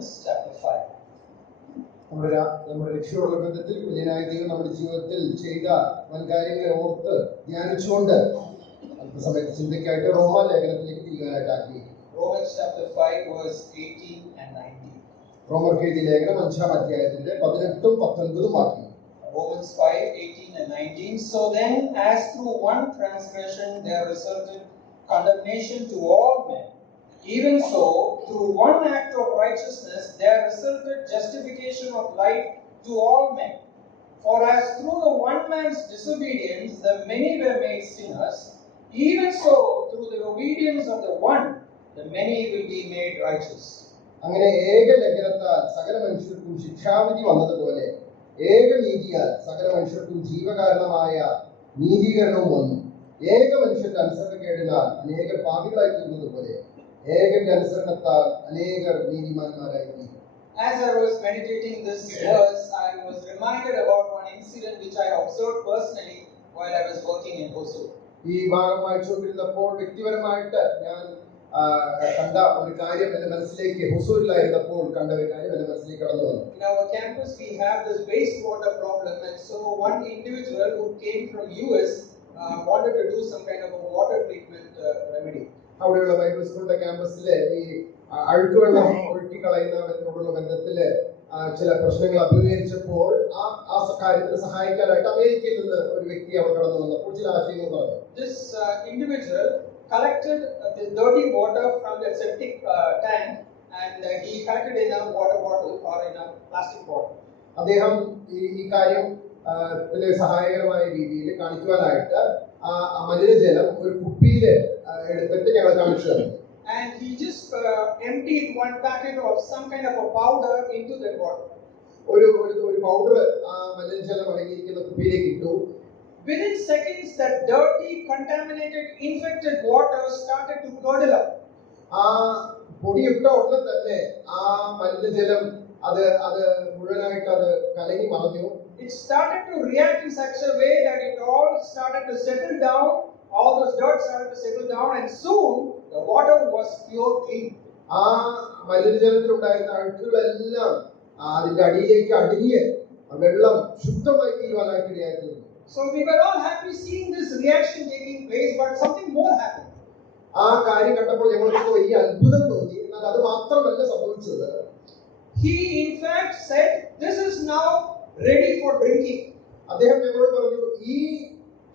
Romans chapter 5. നമ്മുടെ രക്ഷയോടുള്ള ബന്ധത്തിൽ വലിയനായ ദൈവം നമ്മുടെ ജീവിതത്തിൽ ചെയ്ത വൻകാര്യങ്ങളെ ഓർത്ത് ധ്യാനിച്ചുകൊണ്ട് അല്പസമയത്ത് ചിന്തയ്ക്കായിട്ട് റോമാലേഖനത്തിലേക്ക് തിരികാനായിട്ട് ആഗ്രഹിക്കും. Romans chapter 5 verse 18 and 19. റോമർക്ക് എഴുതിയ ലേഖനം 5-ാം അധ്യായത്തിന്റെ 18-ഉം 19-ഉം വാക്യം. Romans 5:18 and 19. So then, as through one transgression there resulted condemnation to all men, even so, through one act of righteousness there resulted justification of life to all men. For as through the one man's disobedience the many were made sinners, even so, through the obedience of the one, the many will be made righteous. അങ്ങനെ ഏക ലംഘനത്താൽ സകല മനുഷ്യർക്കും ശിക്ഷാവിധി വന്നതുപോലെ ഏകനീതിയാൽ സകല മനുഷ്യർക്കും ജീവകാരണമായ നീതീകരണവും വന്നു. ഏക മനുഷ്യന്റെ അനുസരണക്കേടിനാൽ അനേകർ പാപികളായി തീർന്നതുപോലെ ഏകന്റെ അനുസരണത്താൽ അനേകർ നീതിമാന്മാരായി. As I was meditating this verse, I was reminded about one incident which I observed personally while I was working in Hosur. ഈ ഭാഗം വായിച്ചുകൊണ്ടിരുന്നപ്പോൾ വ്യക്തിപരമായിട്ട് ഞാൻ കണ്ട ഒരു കാര്യം എന്റെ മനസ്സിലേക്ക് ഹുസൂരിലായിരുന്നപ്പോൾ കണ്ട ഒരു കാര്യം എന്റെ മനസ്സിലേക്ക് കടന്നു വന്നു. In our campus we have this wastewater problem, and so one individual who came from US wanted to do some kind of a water treatment remedy. അവിടെയുള്ള ബൈബിൾ സ്കൂളിന്റെ ക്യാമ്പസിലെ ഈ അഴുക്കുവെള്ളം ഒഴുക്കിക്കളയുന്നതിനോടുള്ള ബന്ധത്തില് ചില പ്രശ്നങ്ങൾ അഭിമുഖീകരിച്ചപ്പോൾ ആ കാര്യത്തിൽ സഹായിക്കാനായിട്ട് അമേരിക്കയിൽ നിന്ന് ഒരു വ്യക്തി അവിടെ കടന്നു വന്നപ്പോൾ ചില ആശയങ്ങൾ പറഞ്ഞു. This individual collected the dirty water from the septic tank, and he collected in a water bottle or in a plastic bottle. അദ്ദേഹം ഈ കാര്യം സഹായകരമായ രീതിയിൽ കാണിക്കുവാനായിട്ട് മലിനജലം ഒരു കുപ്പിയില് എടുത്തിട്ട് ഞങ്ങൾ കാണിച്ചു തന്നു. And he just emptied one packet of some kind of a powder into that bottle. ഒരു പൗഡർ മലിനജലം അടങ്ങിയിരിക്കുന്ന കുപ്പിയിലേക്ക് ഇട്ടു. Within seconds, that dirty, contaminated, infected water started to curdle up. ആ പൊടിയിട്ട ഉടനെ തന്നെ ആ മലിനജലം അത് മുഴുവനായിട്ട് അത് കലങ്ങി മറഞ്ഞു. It started to react in such a way that it all started to settle down. All those dirt started to settle down, and soon the water was pure clean. ആ മലിനജലത്തിലുണ്ടായിരുന്ന അഴുക്കുകളെല്ലാം അതിന്റെ അടിയിലേക്ക് അടിഞ്ഞ് വെള്ളം ശുദ്ധമായി തീരുവാനായിട്ട് ഇടയായിരുന്നു. So we were all happy seeing this reaction taking place, but something more happened. ആ കാര്യം കണ്ടപ്പോൾ ഞങ്ങൾക്ക് വലിയ അത്ഭുതം തോന്നി. എന്നാൽ അത് മാത്രമല്ല സംഭവിച്ചത്. He in fact said, "This is now ready for drinking." അദ്ദേഹം ഞങ്ങളോട് പറഞ്ഞു, ഈ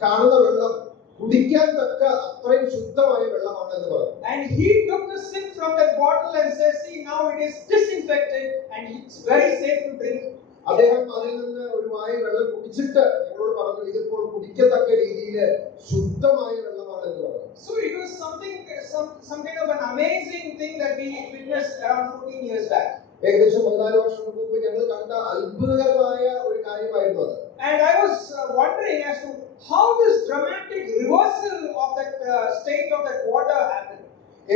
കാണുന്ന വെള്ളം കുടിക്കാൻ തക്ക അത്രയും ശുദ്ധമായ വെള്ളമാണ് എന്ന് പറഞ്ഞു. And he took the sip from that bottle and said, "See, now it is disinfected and it's very safe to drink." അദ്ദേഹം അതിൽ നിന്ന് ഒരു വായി വെള്ളം കുടിച്ചിട്ട് ഞങ്ങളോട് പറഞ്ഞു, ഇതിപ്പോൾ കുടിക്കത്തക്ക രീതിയിൽ ശുദ്ധമായ വെള്ളമാണ് എന്ന് പറഞ്ഞു. So it was some kind of an amazing thing that we witnessed around 14 years back. ഏകദേശം 14 വർഷങ്ങൾക്ക് മുമ്പ് ഞങ്ങൾ കണ്ട അത്ഭുതകരമായ ഒരു കാര്യമായിരുന്നു അത്. And I was wondering as to how this dramatic reversal of that state of that water happened.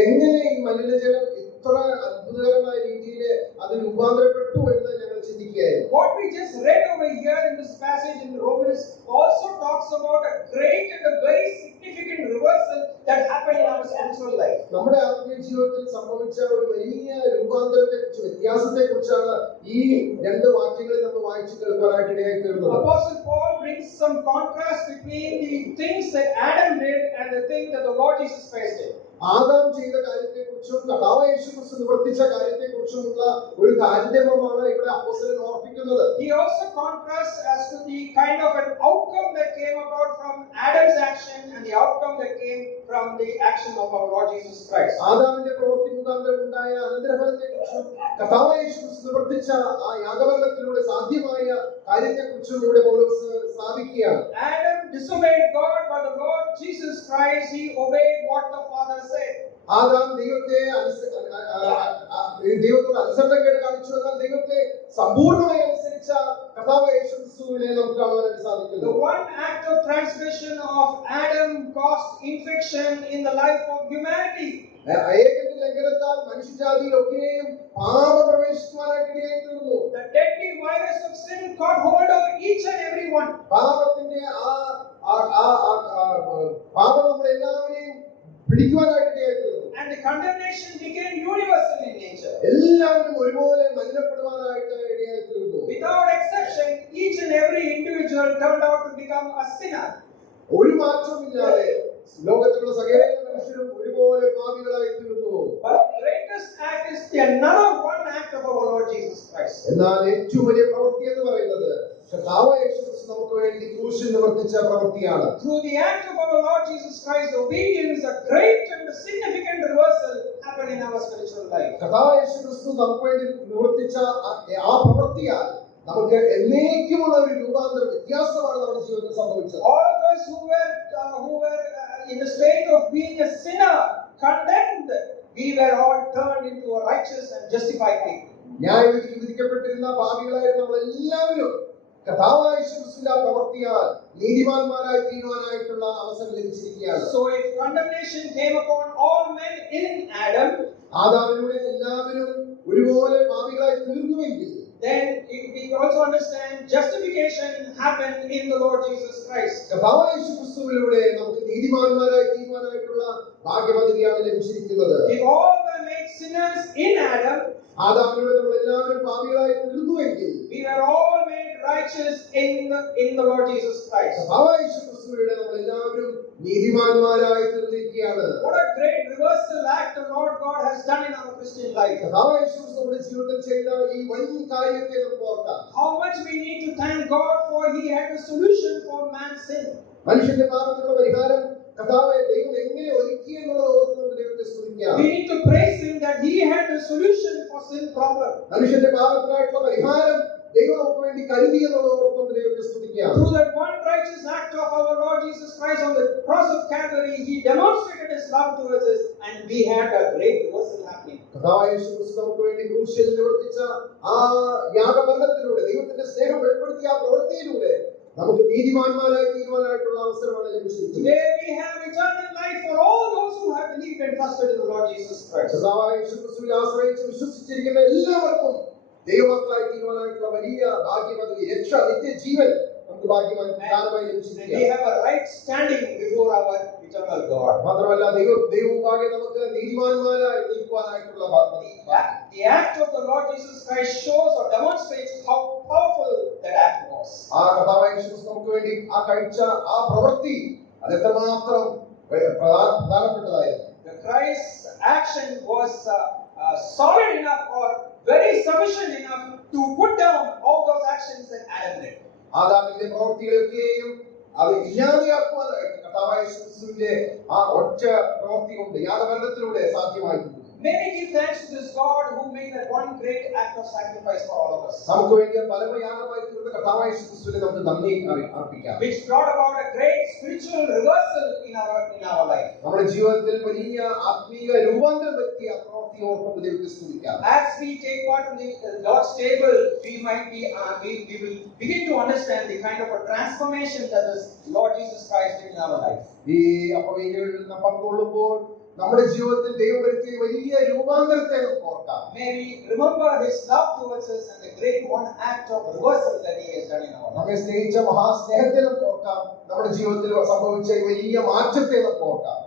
എങ്ങനെ ഈ മലിനജലം ഇത്ര അത്ഭുതകരമായ രീതിയിൽ അത് രൂപാന്തരപ്പെട്ടു എന്ന് ഞങ്ങൾ ചിന്തിക്കുകയായിരുന്നു. What we just read over here in this passage in Romans also talks about a great and a very significant reversal that happened in our spiritual life. നമ്മുടെ ആത്മീയ ജീവിതത്തിൽ സംഭവിച്ച ഒരു വലിയ രൂപാന്തരത്തെക്കുറിച്ച്, വ്യത്യാസത്തെക്കുറിച്ചാണ് ഈ രണ്ട് വാക്യങ്ങളിൽ നമ്മൾ വായിച്ചു കേൾക്കാനായിട്ട് ഇടയായി തീർന്നത്. Apostle Paul brings some contrast between the things that Adam did and the thing that the Lord Jesus Christ did. Adam ചെയ്ത കാര്യത്തെക്കുറിച്ചും കർത്താവായ യേശുക്രിസ്തു നിവർത്തിച്ച കാര്യത്തെക്കുറിച്ചുമുള്ള ഒരു താരതമ്യമാണ് ഇവിടെ അപ്പോസ്തലൻ ഓർപ്പിക്കുന്നത്. He also contrasts as to the kind of an outcome that came about from Adam's action and the outcome that came from the action of our Lord Jesus Christ. ആദാമിന്റെ പ്രവൃത്തി മുഖാന്തരം ഉണ്ടായ അനന്തരഫലത്തെക്കുറിച്ചും കർത്താവായ യേശുക്രിസ്തു നിവർത്തിച്ച ആ യാഗമരണത്തിലൂടെ സാധ്യമായ കാര്യത്തെക്കുറിച്ചും ഇവിടെ പൗലോസ് സ്ഥാപിക്കുകയാണ്. Adam disobeyed God, but the Lord Jesus Christ, he obeyed what the Father said. Adam ദൈവത്തോട് അനുസരണക്കേട് കാണിച്ചു, എന്നാൽ ദൈവത്തെ സമ്പൂർണ്ണമായി അനുസരിച്ച കർത്താവായ യേശുക്രിസ്തുവിനെ നമുക്ക് കാണുവാനായിട്ട് സാധിക്കുന്നു. The one act of transgression of Adam caused infection in the life of humanity. ഏകന്റെ ലംഘനത്താൽ മനുഷ്യജാതിയിലൊക്കെയും പാപം പ്രവേശിക്കുവാനായിട്ട് ഇടയായി തീർന്നു. The deadly virus of sin caught hold of each and every one. പാപത്തിന്റെ പാപം നമ്മളെല്ലാവരെയും പിടിക്കുവാനായിട്ട് ഇടയായി തീർന്നു. And and the condemnation became universal in nature. എല്ലാവരും ഒരുപോലെ മലിനപ്പെടുവാനായിട്ട് ഇടയായി തീർന്നു. Without exception, each and every individual turned out to become a sinner. ഒരു മാറ്റവുമില്ലാതെ ലോകത്തിലുള്ള സകല മനുഷ്യരും ഒരുപോലെ പാപികളായി തീർന്നു. But the greatest act is another one act of our Lord Jesus Christ. എന്നാൽ ഏറ്റവും വലിയ പ്രവൃത്തി എന്ന് പറയുന്നത് കർത്താവായ യേശു ക്രിസ്തു നമുക്ക് വേണ്ടി ക്രൂശിൽ നിവർത്തിച്ച പ്രവൃത്തിയാണ്. Through the act of our Lord Jesus Christ, obedience, a great and significant reversal happened in our spiritual life. കർത്താവായ യേശു ക്രിസ്തു നമുക്ക് വേണ്ടി നിവർത്തിച്ച ആ പ്രവൃത്തിയാൽ നമുക്ക് എന്നേക്കുമുള്ള ഒരു രൂപാന്തര വ്യത്യാസമാണ് നമ്മുടെ ജീവിതത്തിൽ സംഭവിച്ചത്. All of us who were in the state of being a sinner, condemned, we were all turned into a righteous and justified people. ന്യായവിധിക്ക് വിധിക്കപ്പെട്ടിരുന്ന പാപികളായിരുന്ന നമ്മളെല്ലാവരും കർത്താവായ യേശു ക്രിസ്തുവിന്റെ പ്രവൃത്തിയാൽ നീതിമാന്മാരായി തീരുവാനായിട്ടുള്ള അവസരം ലഭിച്ചിരിക്കുകയാണ്. So if condemnation came upon all men in Adam, ആദാമിലൂടെ എല്ലാവരും ഒരുപോലെ പാപികളായി തീർന്നുവെങ്കിൽ, then we also understand justification happened in the Lord Jesus Christ. കർത്താവായ യേശു ക്രിസ്തുവിലൂടെ നമുക്ക് നീതിമാന്മാരായി തീരുവാനായിട്ടുള്ള ഭാഗ്യപദവിയാണ് ലഭിച്ചിരിക്കുന്നത്. If all were made sinners in Adam, ആദാമിലൂടെ നമ്മൾ എല്ലാവരും പാപികളായി തീർന്നുവെങ്കിൽ, we were all made righteous in the Lord Jesus Christ. കർത്താവായ യേശു ക്രിസ്തുവിലൂടെ നമ്മൾ എല്ലാവരും നീതിമാന്മാരായി തീർന്നിരിക്കുകയാണ്. What a great reversal act the Lord God has done in our Christian life. കർത്താവായ യേശു ക്രിസ്തു നമ്മുടെ ജീവിതത്തിൽ ചെയ്ത ഈ വലിയ കാര്യത്തെ നമുക്ക് ഓർക്കാം. How much we need to thank God for He had a solution for man's sin. മനുഷ്യന്റെ പാപത്തിനുള്ള പരിഹാരം കർത്താവായ ദൈവം എങ്ങനെ ഒരുക്കി എന്നുള്ളത് ഓർത്ത് നമുക്ക് ദൈവത്തെ സ്തുതിക്കാം. We need to praise Him that He had a solution for sin problem. മനുഷ്യന്റെ പാപത്തിനായിട്ടുള്ള പരിഹാരം ദൈവം നമുക്ക് വേണ്ടി കരുതി എന്നുള്ളത് ഓർത്ത് നമുക്ക് ദൈവത്തെ സ്തുതിക്കാം. Through that one righteous act of our Lord Jesus Christ on the cross of Calvary, He demonstrated His love towards us, and we had a great reversal happening. കർത്താവായ യേശു ക്രിസ്തു നമുക്ക് വേണ്ടി ക്രൂശിൽ നിവർത്തിച്ച ആ യാഗമരണത്തിലൂടെ ദൈവത്തിന്റെ സ്നേഹം വെളിപ്പെടുത്തിയ ആ പ്രവൃത്തിയിലൂടെ നമുക്ക് നീതിമാന്മാരായി തീരുവാനായിട്ടുള്ള അവസരമാണ് ലഭിച്ചിരിക്കുന്നത്. Today we have eternal life for all those who have believed and trusted in the Lord Jesus Christ. കർത്താവായ യേശു ക്രിസ്തുവിൽ ആശ്രയിച്ച് വിശ്വസിച്ചിരിക്കുന്ന എല്ലാവർക്കും ദൈവമക്കളായി തീരുവാനായിട്ടുള്ള വലിയ ഭാഗ്യപദവി, രക്ഷ, നിത്യജീവൻ നമുക്ക് ഭാഗ്യമായി ദാനമായി ലഭിച്ചിരിക്കുകയാണ്. We have a right standing before our eternal God. മാത്രമല്ല ദൈവമുമ്പാകെ നമുക്ക് നീതിമാന്മാരായി നിൽക്കുവാനായിട്ടുള്ള The act of the Lord Jesus Christ shows or demonstrates how powerful that act was. ആ കർത്താവായ യേശു ക്രിസ്തു നമുക്ക് വേണ്ടി ആ കഴിച്ച ആ പ്രവൃത്തി അത് എത്രമാത്രം പ്രധാനപ്പെട്ടതായിരുന്നു. The Christ's action was solid enough or very sufficient enough to put down all those actions that Adam did. ആദാമിന്റെ പ്രവൃത്തികളൊക്കെയും അത് ഇല്ലാതെയാക്കുവാനായിട്ട് കർത്താവായ യേശു ക്രിസ്തുവിന്റെ ആ ഒറ്റ പ്രവൃത്തി കൊണ്ട് യാഗമരണത്തിലൂടെ സാധ്യമായിട്ടുണ്ട്. May we give thanks to this God who made that one great act of sacrifice for all of us. നമുക്ക് വേണ്ടി പരമയാഗമായി തീർന്ന കർത്താവായ യേശു ക്രിസ്തുവിനെ നമുക്ക് നന്ദി അർപ്പിക്കാം. Which brought about a great spiritual reversal in our life. നമ്മുടെ ജീവിതത്തിൽ വലിയ ആത്മീയ രൂപാന്തരം വരുത്തിയ പ്രവൃത്തി ഓർത്ത് ദൈവത്തെ സ്തുതിക്കാം. As we take part in the Lord's table, we will begin to understand the kind of a transformation that the Lord Jesus Christ did in our life. ഈ അപ്പവീഞ്ഞുകളിൽ നാം പങ്കുകൊള്ളുമ്പോൾ നമ്മുടെ ജീവിതത്തിൽ ദൈവം വരുത്തിയ വലിയ രൂപാന്തരത്തെ നമുക്ക് ഓർക്കാം. May we remember His love towards us and the great one act of reversal that He has done in our life. നമ്മെ സ്നേഹിച്ച മഹാസ്നേഹത്തെ നമുക്ക് ഓർക്കാം. നമ്മുടെ ജീവിതത്തിൽ സംഭവിച്ച വലിയ മാറ്റത്തെ നമുക്ക് ഓർക്കാം.